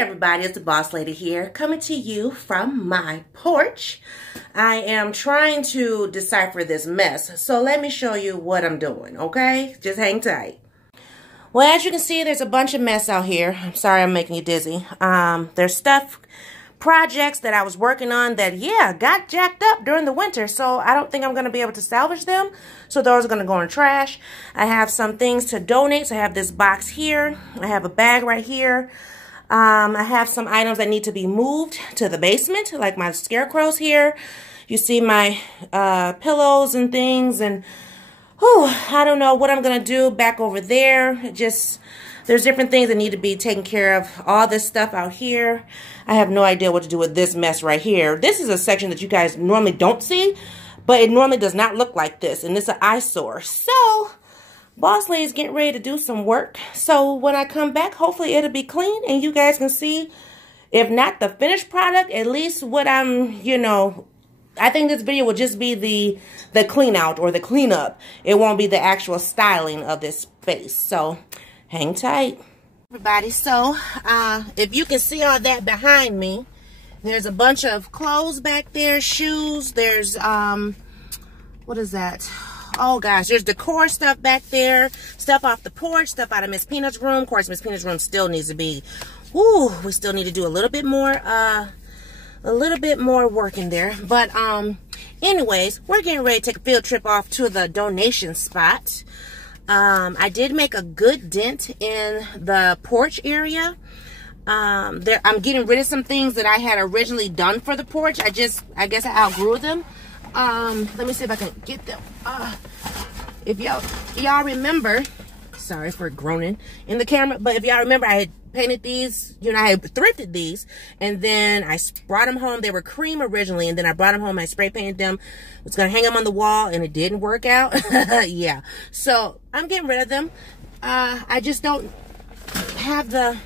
Everybody, it's the Boss Lady here, coming to you from my porch. I am trying to decipher this mess, so let me show you what I'm doing, okay? Just hang tight. Well, as you can see, there's a bunch of mess out here. I'm sorry I'm making you dizzy. There's projects that I was working on that, got jacked up during the winter, so I don't think I'm going to be able to salvage them. So those are going to go in trash. I have some things to donate, so I have this box here. I have a bag right here. I have some items that need to be moved to the basement, like my scarecrows here. You see my pillows and things, and I don't know what I'm going to do back over there. There's different things that need to be taken care of. All this stuff out here. I have no idea what to do with this mess right here. This is a section that you guys normally don't see, but it normally does not look like this, and it's an eyesore. So Boss Lady's getting ready to do some work. So when I come back, hopefully it'll be clean and you guys can see, if not the finished product, at least what I'm, I think this video will just be the clean out or the cleanup. It won't be the actual styling of this space. So hang tight. Everybody, so if you can see all that behind me, there's a bunch of clothes back there, shoes, there's, what is that? Oh gosh, there's decor stuff back there, stuff off the porch, stuff out of Miss Peanut's room. Of course, Miss Peanut's room still needs to be, we still need to do a little bit more work in there. But anyways, we're getting ready to take a field trip off to the donation spot. I did make a good dent in the porch area. I'm getting rid of some things that I had originally done for the porch. I guess I outgrew them. Let me see if I can get them. If y'all remember, sorry for groaning in the camera, but if y'all remember, I had painted these, I had thrifted these, and then I brought them home. They were cream originally, and then I brought them home, I spray painted them. I was gonna hang them on the wall, and it didn't work out. Yeah, so I'm getting rid of them. I just don't have the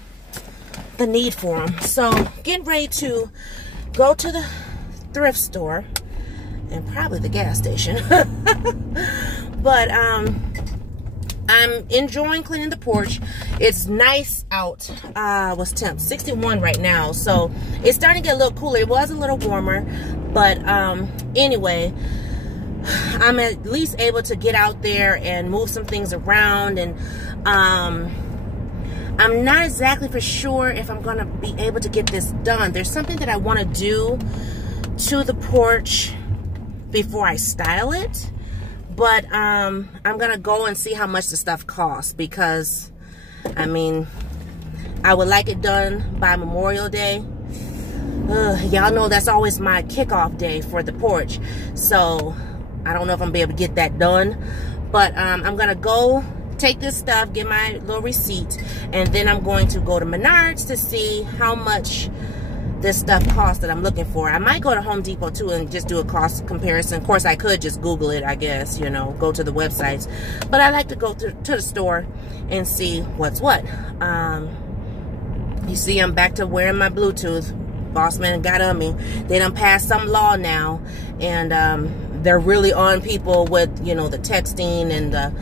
need for them. So getting ready to go to the thrift store and probably the gas station. But I'm enjoying cleaning the porch. It's nice out. What's temp? 61 right now, so it's starting to get a little cooler. It was a little warmer, but anyway, I'm at least able to get out there and move some things around. And I'm not exactly for sure if I'm gonna be able to get this done. There's something that I want to do to the porch before I style it, but I'm gonna go and see how much the stuff costs, because I mean, I would like it done by Memorial Day. Y'all know that's always my kickoff day for the porch, so I don't know if I'm gonna be able to get that done. But I'm gonna go take this stuff, get my little receipt, and then I'm going to go to Menards to see how much this stuff costs that I'm looking for. I might go to Home Depot too and just do a cost comparison. Of course, I could just Google it, I guess, go to the websites. But I like to go to the store and see what's what. You see, I'm back to wearing my Bluetooth. Boss man got on me. They done passed some law now, and they're really on people with, the texting and the,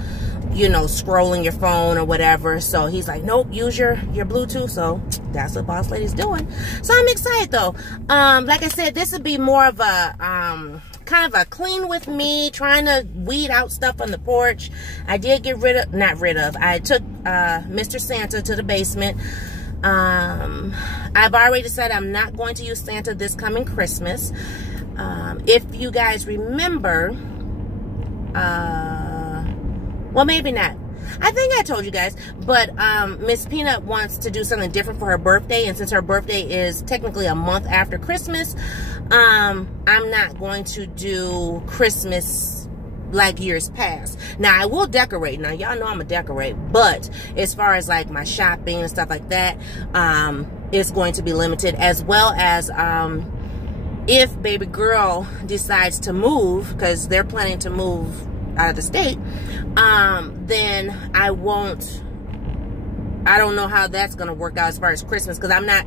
scrolling your phone or whatever. So he's like, nope, use your Bluetooth. So that's what Boss Lady's doing. So I'm excited though. Like I said, this would be more of a kind of a clean with me, trying to weed out stuff on the porch. I did get I took Mr. Santa to the basement. I've already decided I'm not going to use Santa this coming Christmas. If you guys remember, well, maybe not. I think I told you guys, but Miss Peanut wants to do something different for her birthday, and since her birthday is technically a month after Christmas, I'm not going to do Christmas like years past. Now, I will decorate. Now, y'all know I'm a decorate, but as far as like my shopping and stuff like that, it's going to be limited, as well as if baby girl decides to move, because they're planning to move out of the state, then I don't know how that's gonna work out as far as Christmas, because I'm not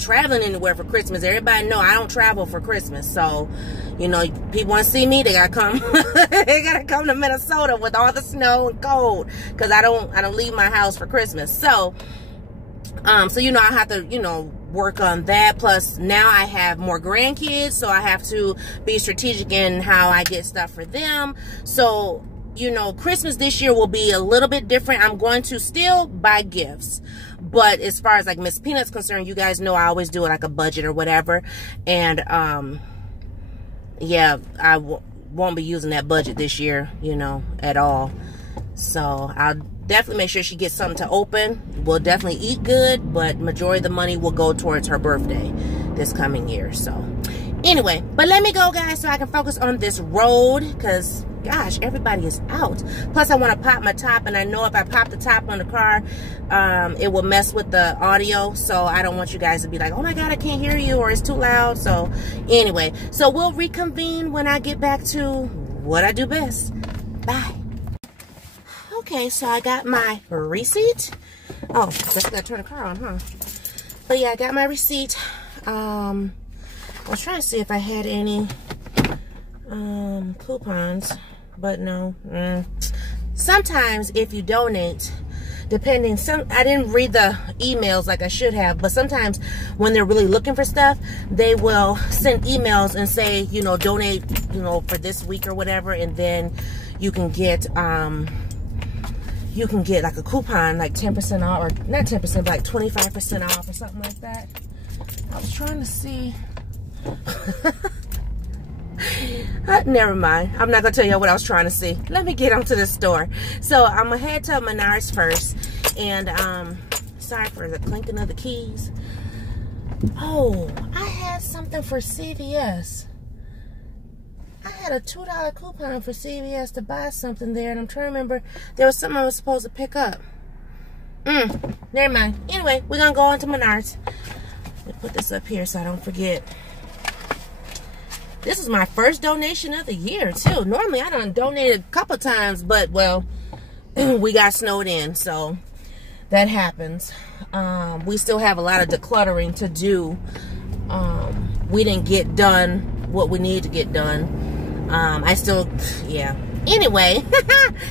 traveling anywhere for Christmas. Everybody know I don't travel for Christmas, so people want to see me, they gotta come. They gotta come to Minnesota with all the snow and cold, because I don't leave my house for Christmas. So So, you know, I have to, you know, work on that. Plus, now I have more grandkids, so I have to be strategic in how I get stuff for them. So, you know, Christmas this year will be a little bit different. I'm going to still buy gifts. But as far as like Miss Peanut's concerned, you guys know I always do it like a budget or whatever. And, yeah, I won't be using that budget this year, you know, at all. So I'll definitely make sure she gets something to open. We'll definitely eat good, but majority of the money will go towards her birthday this coming year. So anyway, but let me go, guys, so I can focus on this road, because gosh, everybody is out. Plus I want to pop my top, and I know if I pop the top on the car, it will mess with the audio. So I don't want you guys to be like, oh my god, I can't hear you, or it's too loud. So anyway, so we'll reconvene when I get back to what I do best. Bye. Okay, so I got my receipt. Oh, just gotta turn the car on, huh? But yeah, I got my receipt. I was trying to see if I had any coupons, but no. Sometimes if you donate, depending, I didn't read the emails like I should have, but sometimes when they're really looking for stuff, they will send emails and say, you know, donate, you know, for this week or whatever, and then you can get like a coupon, like 10% off, or not 10%, but like 25% off or something like that. I was trying to see. Never mind. I'm not going to tell you what I was trying to see. Let me get onto the store. So I'm going to head to Menards first. And, sorry for the clinking of the keys. Oh, I had something for CVS. I had a $2 coupon for CVS to buy something there, and I'm trying to remember, there was something I was supposed to pick up. Never mind. Anyway, we're going to go on to Menards. Let me put this up here so I don't forget. This is my first donation of the year, too. Normally, I done donated a couple times, but, well, we got snowed in, so that happens. We still have a lot of decluttering to do. We didn't get done what we need to get done. Yeah. Anyway,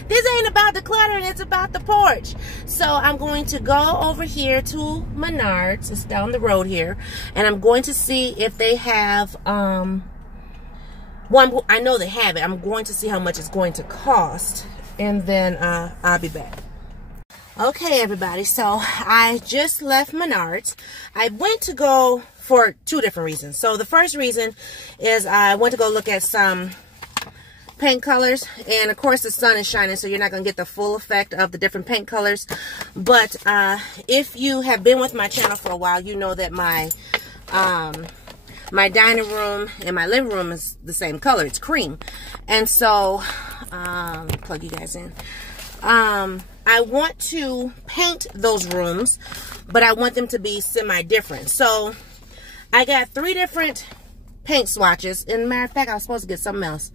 this ain't about the cluttering, it's about the porch. So I'm going to go over here to Menards. It's down the road here. And I'm going to see if they have, well, I know they have it. I'm going to see how much it's going to cost. And then I'll be back. Okay, everybody. So I just left Menards. I went to go for two different reasons. So the first reason is I went to go look at some paint colors, and of course the sun is shining, so you're not going to get the full effect of the different paint colors. But if you have been with my channel for a while, you know that my my dining room and my living room is the same color. It's cream. And so plug you guys in. I want to paint those rooms, but I want them to be semi-different. So I got 3 different paint swatches. And matter of fact, I was supposed to get something else.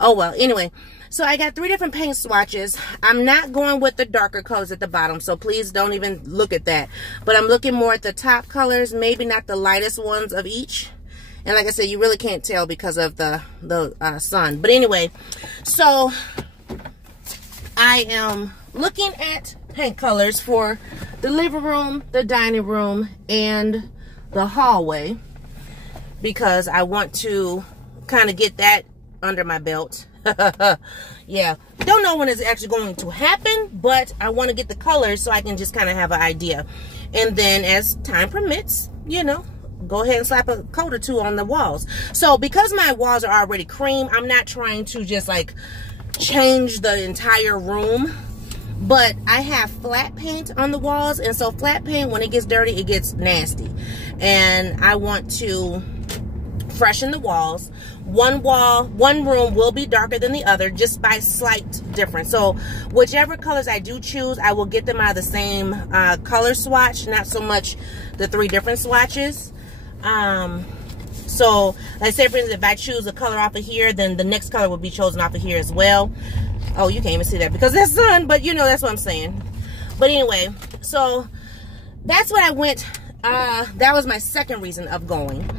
Oh well, anyway. So I got 3 different paint swatches. I'm not going with the darker colors at the bottom, so please don't even look at that. But I'm looking more at the top colors, maybe not the lightest ones of each. And like I said, you really can't tell because of the sun. But anyway, so I am looking at paint colors for the living room, the dining room, and the hallway, because I want to kind of get that under my belt. Yeah, don't know when it's actually going to happen, but I want to get the colors so I can just kind of have an idea. And then as time permits, you know, go ahead and slap a coat or 2 on the walls. So because my walls are already cream, I'm not trying to just like change the entire room. But I have flat paint on the walls, and so flat paint, when it gets dirty, it gets nasty. And I want to freshen the walls. One room will be darker than the other, just by slight difference. So whichever colors I do choose, I will get them out of the same color swatch, not so much the 3 different swatches. So like say for instance, if I choose a color off of here, then the next color will be chosen off of here as well. Oh, you can't even see that because that's sun, but you know, that's what I'm saying. But anyway, so that's what I went, that was my second reason of going.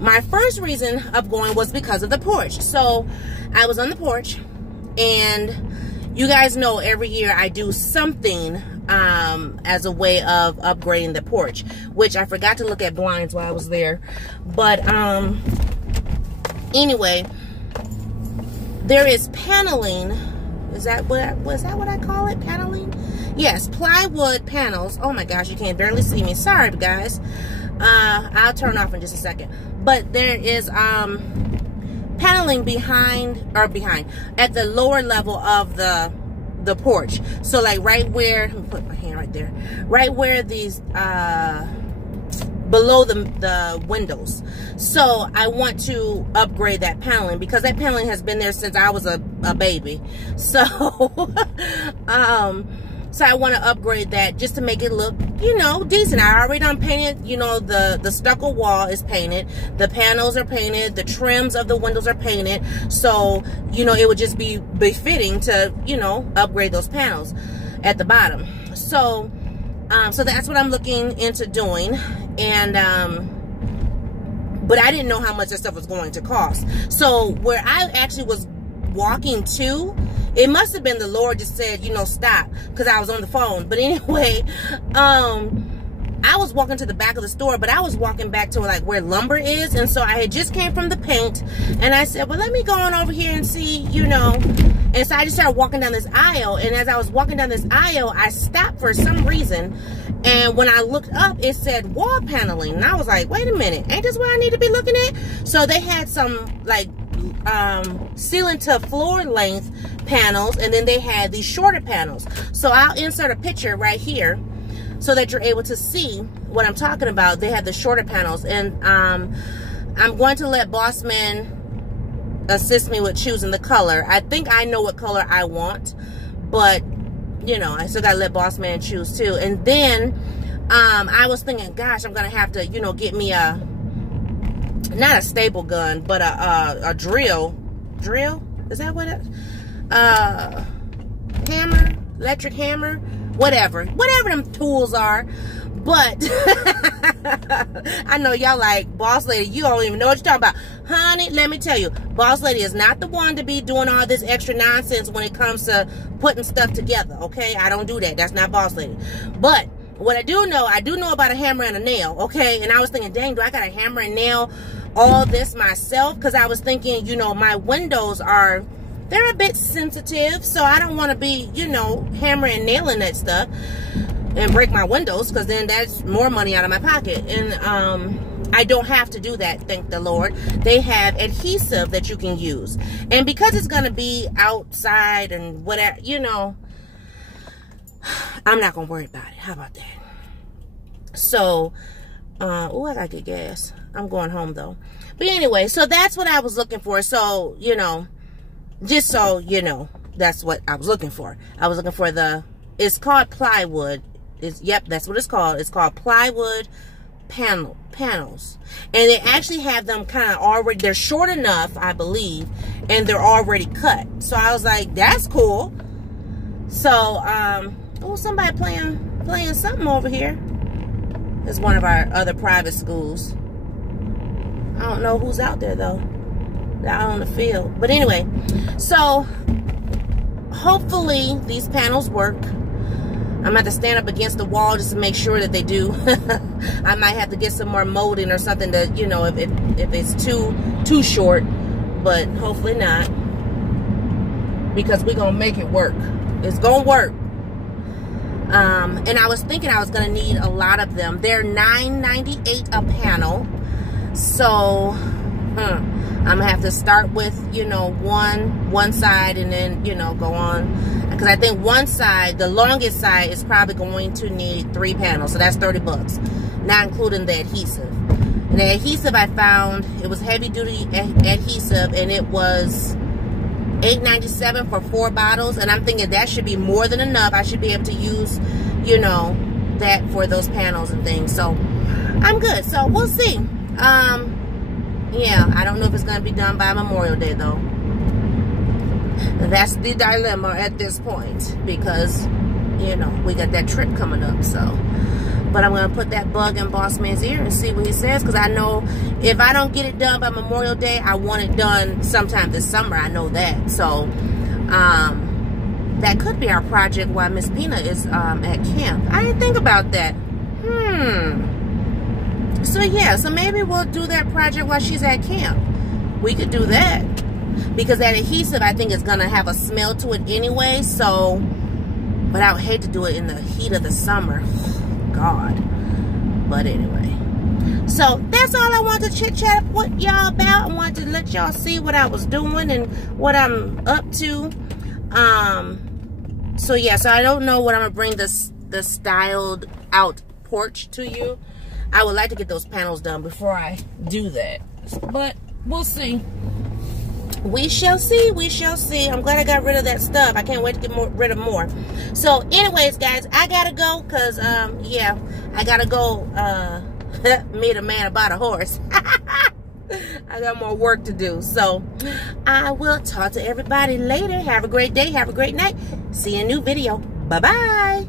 My first reason of going was because of the porch. So I was on the porch, and You guys know every year I do something as a way of upgrading the porch, which I forgot to look at blinds while I was there. But anyway, there is paneling. Is that what I call it? Paneling? Yes, plywood panels. Oh my gosh, you can't barely see me. Sorry, guys. I'll turn off in just a second. But there is paneling at the lower level of the porch. So like right where, let me put my hand right there, right where these below the windows. So I want to upgrade that paneling because that paneling has been there since I was a baby. So so I want to upgrade that just to make it look, you know, decent. I already done painted, you know, the stucco wall is painted, the panels are painted, the trims of the windows are painted. So, you know, it would just be befitting to, you know, upgrade those panels at the bottom. So, so that's what I'm looking into doing. And, but I didn't know how much that stuff was going to cost. So where I actually was walking to, it must have been the Lord just said, you know, stop, because I was on the phone. But anyway, I was walking to the back of the store, but I was walking back to like where lumber is. And so I had just came from the paint, and I said, well, let me go on over here and see, you know. And so I just started walking down this aisle, and as I was walking down this aisle, I stopped for some reason. And when I looked up, it said wall paneling. And I was like, wait a minute, ain't this what I need to be looking at? So they had some like ceiling to floor length panels, and then they had these shorter panels. So I'll insert a picture right here so that you're able to see what I'm talking about. They have the shorter panels, and I'm going to let Bossman assist me with choosing the color. I think I know what color I want, but you know, I still gotta let Bossman choose too. And then I was thinking, gosh, I'm gonna have to, you know, get me a, not a staple gun, but a drill. Is that what it? Hammer, electric hammer, whatever them tools are. But I know y'all like, Boss Lady, you don't even know what you're talking about. Honey, let me tell you, Boss Lady is not the one to be doing all this extra nonsense when it comes to putting stuff together, okay? I don't do that. That's not Boss Lady. But what I do know about a hammer and a nail, okay? And I was thinking, dang, do I got to hammer and nail all this myself? Because I was thinking, you know, my windows are, they're a bit sensitive, so I don't want to be, you know, hammering and nailing that stuff and break my windows, because then that's more money out of my pocket. And I don't have to do that, thank the Lord. They have adhesive that you can use, and because it's going to be outside and whatever, you know, I'm not going to worry about it. How about that? So oh, I gotta get gas. I'm going home though. But anyway, so that's what I was looking for. So, you know, just so you know, that's what I was looking for. I was looking for the, it's called plywood. Yep, that's what it's called. It's called plywood panels. And they actually have them kind of already, they're short enough, I believe, and they're already cut. So I was like, that's cool. So, oh, somebody playing something over here. It's one of our other private schools. I don't know who's out there though. Out on the field. But anyway, so hopefully these panels work. I'm going to have to stand up against the wall just to make sure that they do. I might have to get some more molding or something to, you know, if it's too short. But hopefully not. Because we're going to make it work. It's going to work. And I was thinking I was going to need a lot of them. They're $9.98 a panel. So, I'm going to have to start with, you know, one side and then, you know, go on. Because I think one side, the longest side, is probably going to need 3 panels. So that's 30 bucks. Not including the adhesive. And the adhesive I found, it was heavy duty adhesive, and it was $8.97 for 4 bottles. And I'm thinking that should be more than enough. I should be able to use, you know, that for those panels and things. So I'm good. So we'll see. Yeah, I don't know if it's going to be done by Memorial Day though. That's the dilemma at this point, because, you know, we got that trip coming up. So, but I'm going to put that bug in Boss Man's ear and see what he says, because I know if I don't get it done by Memorial Day, I want it done sometime this summer. I know that. So, that could be our project while Miss Pina is at camp. I didn't think about that. So yeah, so maybe we'll do that project while she's at camp. We could do that. Because that adhesive, I think, is going to have a smell to it anyway. So, but I would hate to do it in the heat of the summer. God. But anyway. So, that's all I want to chit-chat with y'all about. I wanted to let y'all see what I was doing and what I'm up to. So, yeah. So, I don't know what I'm going to bring the styled out porch to you. I would like to get those panels done before I do that. But, we'll see. We shall see. We shall see. I'm glad I got rid of that stuff. I can't wait to get rid of more. So, anyways, guys, I gotta go because, yeah, I gotta go meet a man about a horse. I got more work to do. So, I will talk to everybody later. Have a great day. Have a great night. See you in a new video. Bye-bye.